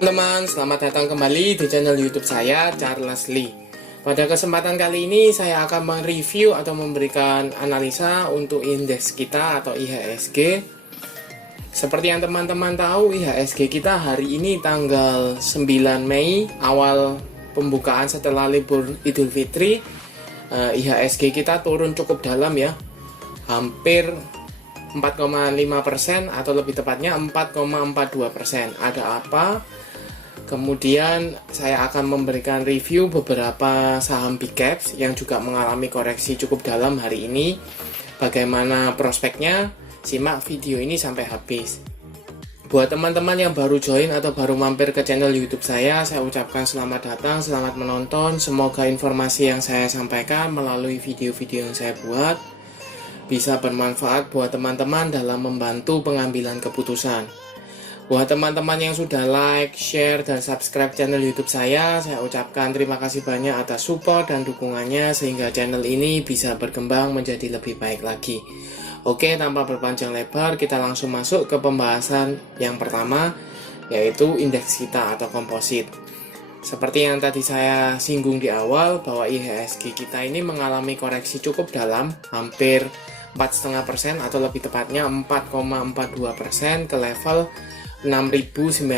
Teman-teman, selamat datang kembali di channel YouTube saya, Charles Lee. Pada kesempatan kali ini saya akan mereview atau memberikan analisa untuk indeks kita atau IHSG. Seperti yang teman-teman tahu, IHSG kita hari ini tanggal 9 Mei, awal pembukaan setelah libur Idul Fitri. IHSG kita turun cukup dalam ya, hampir 4,5% atau lebih tepatnya 4,42%. Ada apa? Kemudian saya akan memberikan review beberapa saham big caps yang juga mengalami koreksi cukup dalam hari ini. Bagaimana prospeknya? Simak video ini sampai habis. Buat teman-teman yang baru join atau baru mampir ke channel YouTube saya ucapkan selamat datang, selamat menonton. Semoga informasi yang saya sampaikan melalui video-video yang saya buat bisa bermanfaat buat teman-teman dalam membantu pengambilan keputusan. Buat teman-teman yang sudah like, share, dan subscribe channel YouTube saya ucapkan terima kasih banyak atas support dan dukungannya sehingga channel ini bisa berkembang menjadi lebih baik lagi. Oke, tanpa berpanjang lebar, kita langsung masuk ke pembahasan yang pertama, yaitu indeks kita atau komposit. Seperti yang tadi saya singgung di awal, bahwa IHSG kita ini mengalami koreksi cukup dalam, hampir 4,5% atau lebih tepatnya 4,42% ke level 6.909.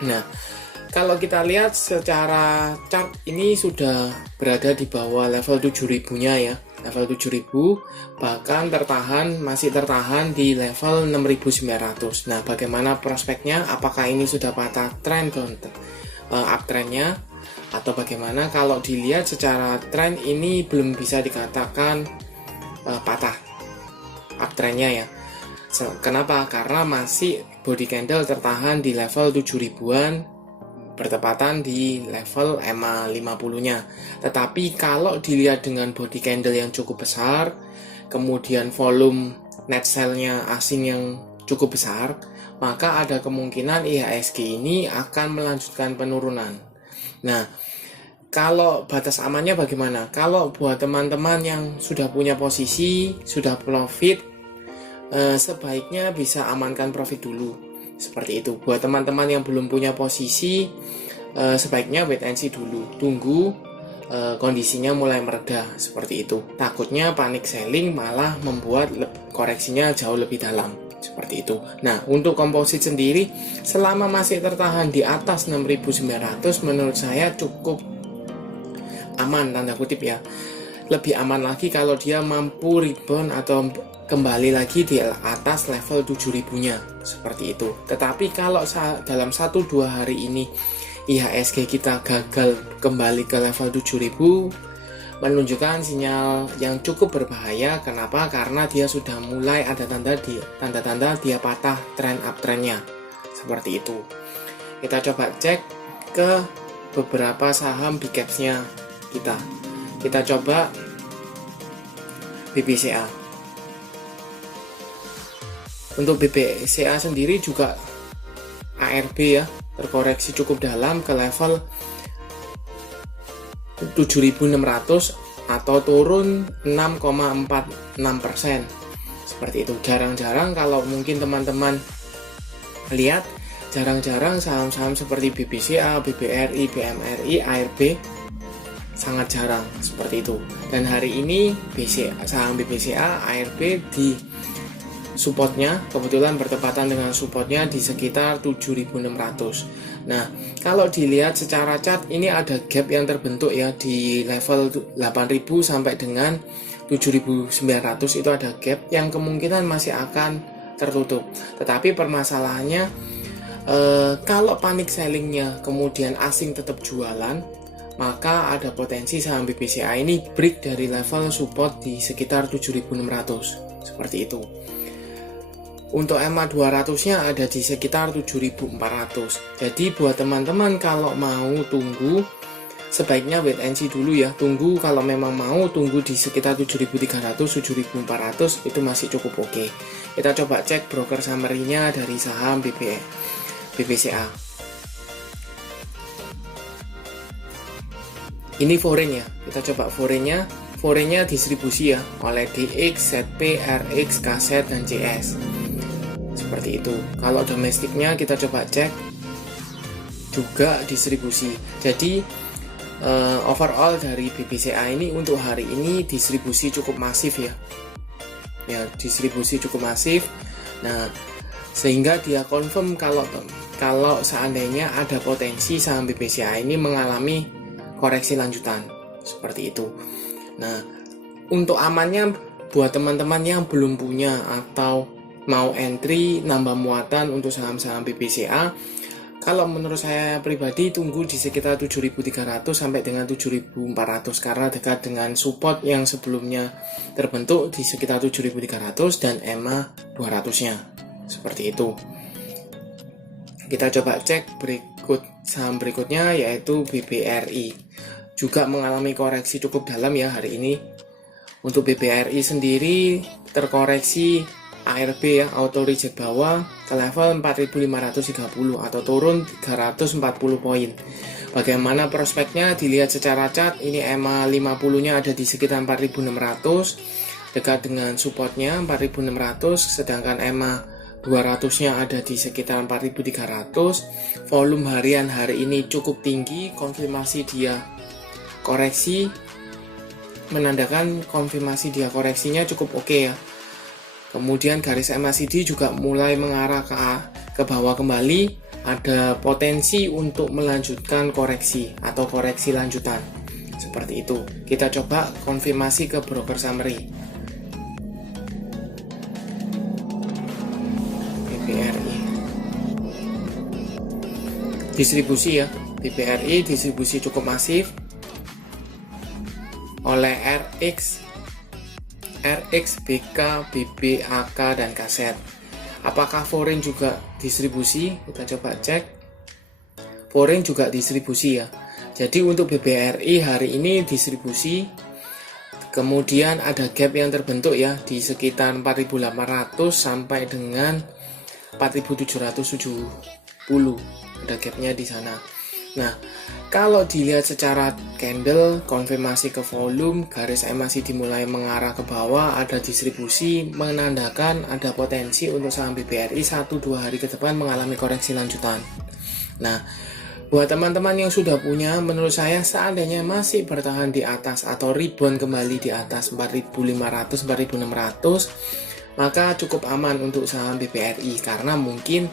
Nah, kalau kita lihat secara chart ini sudah berada di bawah level 7.000-nya ya. Level 7.000 bahkan masih tertahan di level 6.900. Nah, bagaimana prospeknya? Apakah ini sudah patah tren uptrendnya atau bagaimana? Kalau dilihat secara tren ini belum bisa dikatakan patah uptrendnya ya. Kenapa? Karena masih body candle tertahan di level 7.000-an, bertepatan di level EMA 50-nya. Tetapi kalau dilihat dengan body candle yang cukup besar, kemudian volume net sell-nya asing yang cukup besar, maka ada kemungkinan IHSG ini akan melanjutkan penurunan. Nah, kalau batas amannya bagaimana? Kalau buat teman-teman yang sudah punya posisi, sudah profit, sebaiknya bisa amankan profit dulu. Seperti itu. Buat teman-teman yang belum punya posisi, sebaiknya wait and see dulu. Tunggu kondisinya mulai mereda. Seperti itu. Takutnya panic selling malah membuat koreksinya jauh lebih dalam. Seperti itu. Nah, untuk komposit sendiri, selama masih tertahan di atas 6.900, menurut saya cukup aman, tanda kutip ya. Lebih aman lagi kalau dia mampu rebound atau kembali lagi di atas level 7.000-nya, seperti itu. Tetapi kalau dalam 1-2 hari ini IHSG kita gagal kembali ke level 7.000, menunjukkan sinyal yang cukup berbahaya. Kenapa? Karena dia sudah mulai ada tanda-tanda dia patah tren uptrendnya, seperti itu. Kita coba cek ke beberapa saham big caps-nya kita. Kita coba BBCA. Untuk BBCA sendiri juga ARB ya, terkoreksi cukup dalam ke level 7.600 atau turun 6,46%. Seperti itu. Jarang-jarang kalau mungkin teman-teman lihat, jarang-jarang saham-saham seperti BBCA, BBRI, BMRI, ARB sangat jarang seperti itu. Dan hari ini saham BBCA, ARB di supportnya kebetulan bertepatan dengan supportnya di sekitar 7.600. Nah, kalau dilihat secara chart ini ada gap yang terbentuk ya di level 8.000 sampai dengan 7.900, itu ada gap yang kemungkinan masih akan tertutup. Tetapi permasalahannya kalau panic sellingnya kemudian asing tetap jualan, maka ada potensi saham BBCA ini break dari level support di sekitar 7.600 seperti itu. Untuk EMA 200-nya ada di sekitar 7.400. Jadi buat teman-teman kalau mau tunggu, sebaiknya wait and see dulu ya. Tunggu, kalau memang mau tunggu di sekitar 7.300, 7.400 itu masih cukup oke. Kita coba cek broker summary-nya dari saham BBCA. Ini foreign ya. Kita coba foreign-nya. Foreign-nya distribusi ya oleh DX, ZP, RX, KZ, dan CS. seperti itu. Kalau domestiknya kita coba cek juga distribusi. Jadi overall dari BBCA ini untuk hari ini distribusi cukup masif ya. Ya, distribusi cukup masif. Nah, sehingga dia confirm kalau seandainya ada potensi saham BBCA ini mengalami koreksi lanjutan seperti itu. Nah, untuk amannya buat teman-teman yang belum punya atau mau entry nambah muatan untuk saham-saham BBCA, kalau menurut saya pribadi tunggu di sekitar 7.300 sampai dengan 7.400 karena dekat dengan support yang sebelumnya terbentuk di sekitar 7.300 dan EMA 200-nya. Seperti itu. Kita coba cek saham berikutnya yaitu BBRI. Juga mengalami koreksi cukup dalam ya hari ini. Untuk BBRI sendiri terkoreksi ARB ya, auto reject bawah ke level 4.530 atau turun 340 poin. Bagaimana prospeknya dilihat secara chart, ini EMA 50-nya ada di sekitar 4.600 dekat dengan supportnya 4.600, sedangkan EMA 200-nya ada di sekitar 4.300. Volume harian hari ini cukup tinggi, konfirmasi dia koreksi, menandakan konfirmasi dia koreksinya cukup oke ya. Kemudian garis MACD juga mulai mengarah ke bawah kembali, ada potensi untuk melanjutkan koreksi atau koreksi lanjutan. Seperti itu. Kita coba konfirmasi ke broker summary. BBRI. Distribusi ya. BBRI distribusi cukup masif oleh RX, BK, BB, AK, dan kaset. Apakah foreign juga distribusi? Kita coba cek. Foreign juga distribusi ya. Jadi untuk BBRI hari ini distribusi. Kemudian ada gap yang terbentuk ya di sekitar 4.800 sampai dengan 4.770. Ada gapnya di sana. Nah, kalau dilihat secara candle, konfirmasi ke volume, garis MACD dimulai mengarah ke bawah, ada distribusi, menandakan ada potensi untuk saham BBRI 1-2 hari ke depan mengalami koreksi lanjutan. Nah, buat teman-teman yang sudah punya, menurut saya seandainya masih bertahan di atas atau rebound kembali di atas 4.500-4.600, maka cukup aman untuk saham BBRI karena mungkin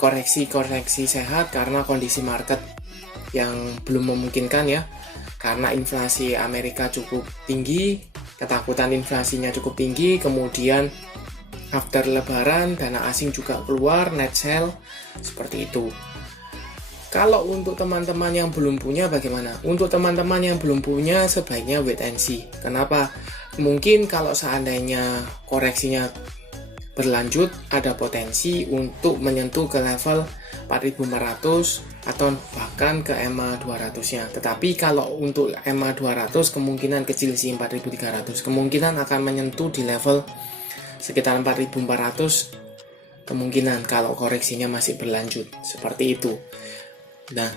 koreksi sehat karena kondisi market yang belum memungkinkan ya, karena inflasi Amerika cukup tinggi, ketakutan inflasinya cukup tinggi, kemudian after lebaran dana asing juga keluar, net sell, seperti itu. Kalau untuk teman-teman yang belum punya bagaimana? Untuk teman-teman yang belum punya sebaiknya wait and see. Kenapa? Mungkin kalau seandainya koreksinya berlanjut, ada potensi untuk menyentuh ke level 4.500 atau bahkan ke EMA 200-nya. Tetapi kalau untuk EMA 200 kemungkinan kecil sih 4.300. Kemungkinan akan menyentuh di level sekitar 4.400 kemungkinan kalau koreksinya masih berlanjut. Seperti itu. Nah,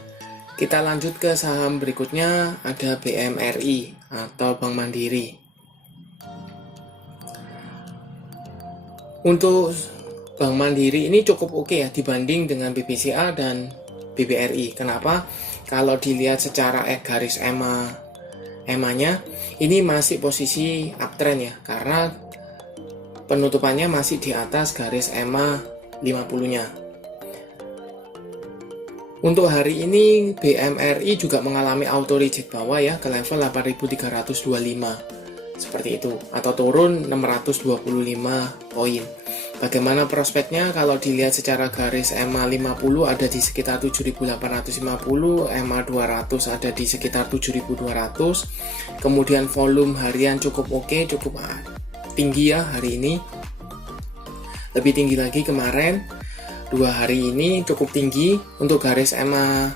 kita lanjut ke saham berikutnya, ada BMRI atau Bank Mandiri. Untuk Bank Mandiri ini cukup oke ya dibanding dengan BBCA dan BBRI. Kenapa? Kalau dilihat secara garis EMA-nya ini masih posisi uptrend ya, karena penutupannya masih di atas garis EMA 50-nya. Untuk hari ini BMRI juga mengalami auto reject bawah ya ke level 8.325. Seperti itu, atau turun 625 poin. Bagaimana prospeknya? Kalau dilihat secara garis EMA 50 ada di sekitar 7.850, EMA 200 ada di sekitar 7.200. Kemudian volume harian cukup oke, cukup tinggi ya hari ini. Lebih tinggi lagi kemarin. 2 hari ini cukup tinggi. Untuk garis EMA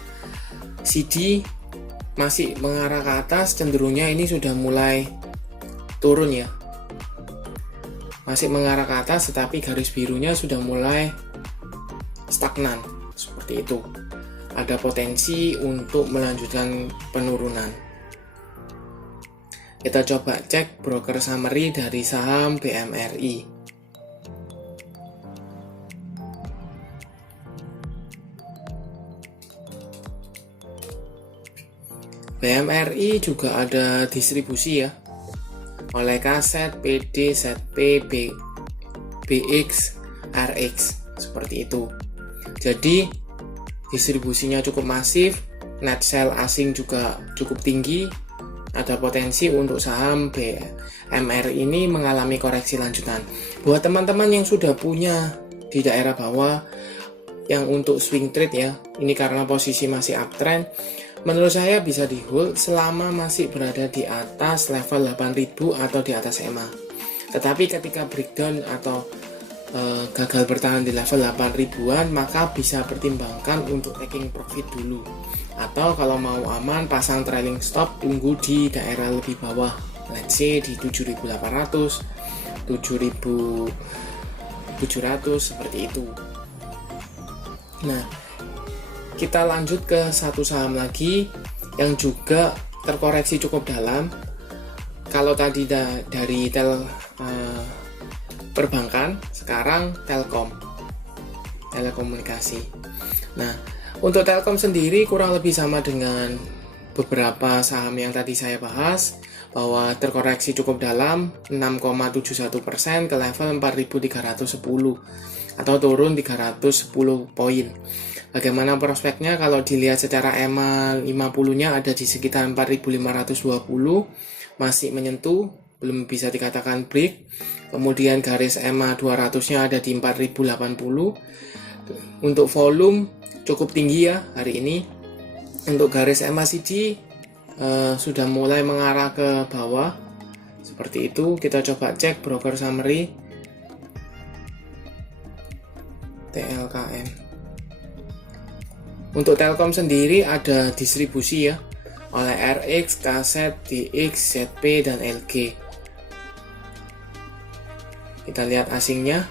CD masih mengarah ke atas, cenderungnya ini sudah mulai turun ya, masih mengarah ke atas, tetapi garis birunya sudah mulai stagnan seperti itu. Ada potensi untuk melanjutkan penurunan. Kita coba cek broker summary dari saham BMRI. BMRI juga ada distribusi ya, oleh KZ, PD, ZP, BX, RX, seperti itu. Jadi distribusinya cukup masif, net sell asing juga cukup tinggi, ada potensi untuk saham BMRI ini mengalami koreksi lanjutan. Buat teman-teman yang sudah punya di daerah bawah, yang untuk swing trade ya, ini karena posisi masih uptrend, menurut saya bisa di hold selama masih berada di atas level 8000 atau di atas EMA. Tetapi ketika breakdown atau gagal bertahan di level 8000-an, maka bisa pertimbangkan untuk taking profit dulu. Atau kalau mau aman, pasang trailing stop, tunggu di daerah lebih bawah, let's say di 7800, 7700, seperti itu. Nah, kita lanjut ke satu saham lagi yang juga terkoreksi cukup dalam. Kalau tadi dari perbankan, sekarang telekomunikasi. Nah, untuk Telkom sendiri kurang lebih sama dengan beberapa saham yang tadi saya bahas, bahwa terkoreksi cukup dalam 6,71% ke level 4.310 atau turun 310 poin. Bagaimana prospeknya? Kalau dilihat secara EMA 50-nya ada di sekitar 4.520, masih menyentuh, belum bisa dikatakan break. Kemudian garis EMA 200-nya ada di 4.080. Untuk volume cukup tinggi ya hari ini. Untuk garis EMA CD sudah mulai mengarah ke bawah, seperti itu. Kita coba cek broker summary TLKM. Untuk Telkom sendiri ada distribusi ya, oleh RX, KZ, DX, ZP, dan LG. Kita lihat asingnya,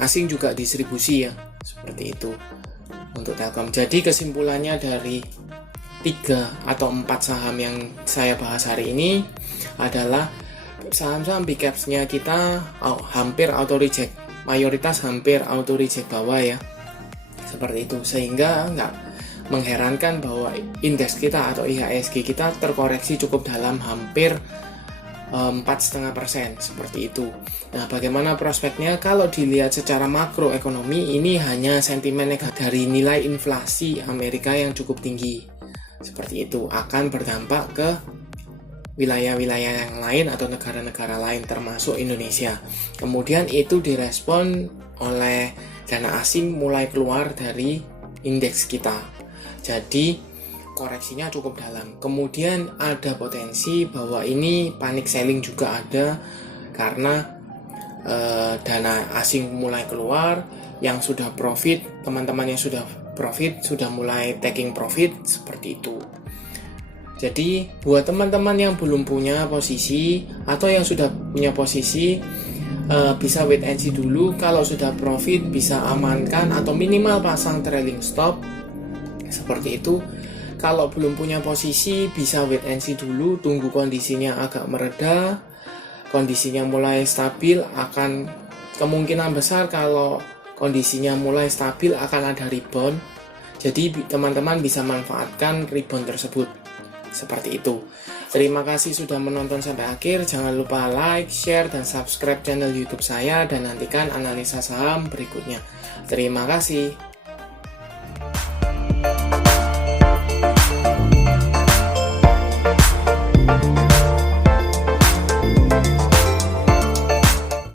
asing juga distribusi ya, seperti itu untuk Telkom. Jadi kesimpulannya dari 3 atau 4 saham yang saya bahas hari ini adalah saham-saham big caps-nya kita hampir auto reject, mayoritas hampir auto reject bawah ya, seperti itu. Sehingga nggak mengherankan bahwa indeks kita atau IHSG kita terkoreksi cukup dalam, hampir 4,5%, seperti itu. Nah, bagaimana prospeknya? Kalau dilihat secara makroekonomi, ini hanya sentimen negatif dari nilai inflasi Amerika yang cukup tinggi, seperti itu, akan berdampak ke wilayah-wilayah yang lain atau negara-negara lain termasuk Indonesia. Kemudian itu direspon oleh dana asing mulai keluar dari indeks kita. Jadi koreksinya cukup dalam. Kemudian ada potensi bahwa ini panic selling juga ada karena dana asing mulai keluar. Yang sudah profit, teman-teman yang sudah profit sudah mulai taking profit, seperti itu. Jadi buat teman-teman yang belum punya posisi atau yang sudah punya posisi, bisa wait and see dulu. Kalau sudah profit bisa amankan atau minimal pasang trailing stop, seperti itu. Kalau belum punya posisi bisa wait and see dulu, tunggu kondisinya agak mereda, kondisinya mulai stabil. Akan kemungkinan besar kalau kondisinya mulai stabil akan ada rebound. Jadi teman-teman bisa manfaatkan rebound tersebut, seperti itu. Terima kasih sudah menonton sampai akhir. Jangan lupa like, share, dan subscribe channel YouTube saya, dan nantikan analisa saham berikutnya. Terima kasih.